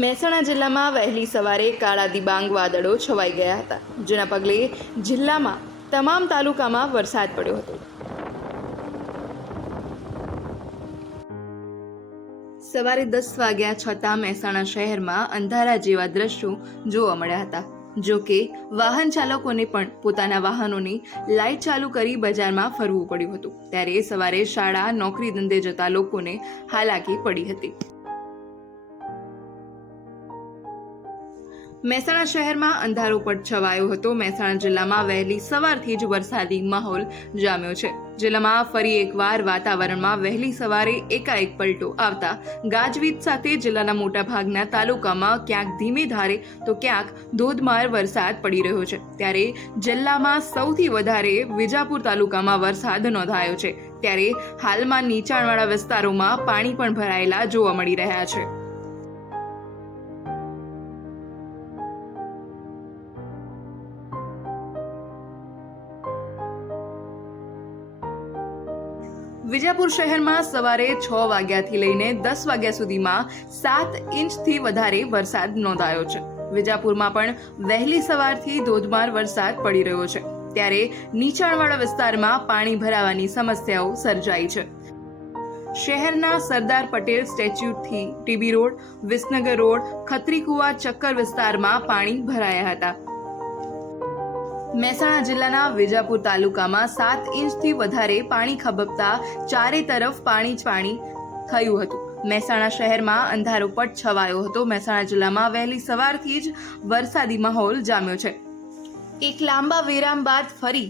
મહેસાણા જિલ્લામાં વહેલી સવારે કાળા દિબાંગ વાદળો છવાઈ ગયા હતા, જેના પગલે જિલ્લામાં તમામ તાલુકામાં વરસાદ પડ્યો હતો. સવારે 10 વાગ્યા છતાં મહેસાણા શહેરમાં અંધારા જેવા દ્રશ્યો જોવા મળ્યા હતા. જો કે વાહન ચાલકોને પણ પોતાના વાહનોની લાઇટ ચાલુ કરી બજારમાં ફરવું પડ્યું હતું. ત્યારે સવારે શાળા નોકરી ધંધે જતા લોકોને હાલાકી પડી હતી. મહેસાણા શહેરમાં અંધારો પટ છવાયો હતો. મહેસાણા જિલ્લામાં વહેલી સવારથી જ વરસાદી માહોલ જામ્યો છે. જિલ્લામાં ફરી એકવાર વાતાવરણમાં વહેલી સવારે એકાએક પલટો આવતા ગાજવીજ સાથે જિલ્લાના મોટાભાગના તાલુકામાં ક્યાંક ધીમી ધારે તો ક્યાંક ધોધમાર વરસાદ પડી રહ્યો છે. ત્યારે જિલ્લામાં સૌથી વધારે વિજાપુર તાલુકામાં વરસાદ નોંધાયો છે. ત્યારે હાલમાં નીચાણવાળા વિસ્તારોમાં પાણી પણ ભરાયેલા જોવા મળી રહ્યા છે. વિજાપુર શહેરમાં સવારે 6 વાગ્યાથી લઈને 10 વાગ્યા સુધીમાં 7 ઇંચથી વધારે વરસાદ નોંધાયો છે. વિજાપુરમાં પણ વહેલી સવારથી ધોધમાર વરસાદ પડી રહ્યો છે. ત્યારે નીચાણવાળા વિસ્તારમાં પાણી ભરાવાની સમસ્યાઓ સર્જાઈ છે. શહેરના સરદાર પટેલ સ્ટેચ્યુથી TB road, Visnagar road, Khatrikuva ચક્કર વિસ્તારમાં પાણી ભરાયા હતા. મહેસાણા જિલ્લાના વિજાપુર તાલુકામાં 7 ઇંચથી વધારે પાણી ખબકતા ચારે તરફ પાણી જ પાણી થયું હતું. મહેસાણા શહેરમાં અંધારો પટ છવાયો હતો. મહેસાણા જિલ્લામાં વહેલી સવારથી જ વરસાદી માહોલ જામ્યો છે. એક લાંબા વિરામ બાદ ફરી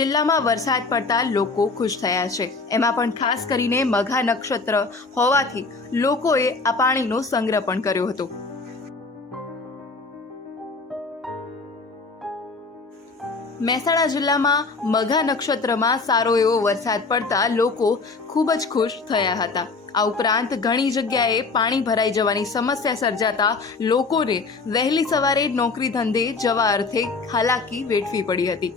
જિલ્લામાં વરસાદ પડતા લોકો ખુશ થયા છે. એમાં પણ ખાસ કરીને મઘા નક્ષત્ર હોવાથી લોકોએ આ પાણીનો સંગ્રહ પણ કર્યો હતો. મહેસાણા જિલ્લામાં મઘા નક્ષત્રમાં સારો એવો વરસાદ પડતા લોકો ખૂબ જ ખુશ થયા હતા. આ ઉપરાંત ઘણી જગ્યાએ પાણી ભરાઈ જવાની સમસ્યા સર્જાતા લોકોને વહેલી સવારે નોકરી ધંધે જવા અર્થે હાલાકી વેઠવી પડી હતી.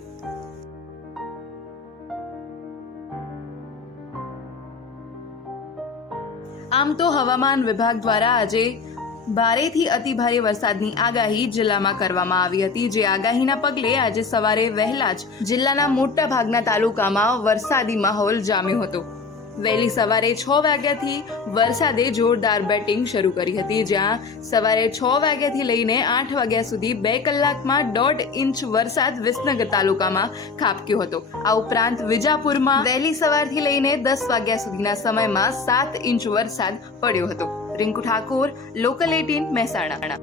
આમ તો હવામાન વિભાગ દ્વારા આજે ભારેથી અતિભારે વરસાદની આગાહી જિલ્લામાં કરવામાં આવી હતી. જે આગાહીના પગલે આજે સવારે વહેલા જ જિલ્લાના મોટા ભાગના તાલુકામાં વરસાદી માહોલ જામ્યો હતો. વહેલી સવારે 6 વાગ્યાથી વરસાદે જોરદાર બેટિંગ શરૂ કરી હતી. જ્યાં સવારે 6 વાગ્યાથી લઈને 8 વાગ્યા સુધી 2 કલાકમાં 1.5 ઇંચ વરસાદ વિસનગર તાલુકામાં ખાબક્યો હતો. આ ઉપરાંત વિજાપુરમાં વહેલી સવારથી લઈને 10 વાગ્યા સુધીના સમયમાં 7 ઇંચ વરસાદ પડ્યો હતો. રિંકુ ઠાકોર, લોકલ 18, મહેસાણા.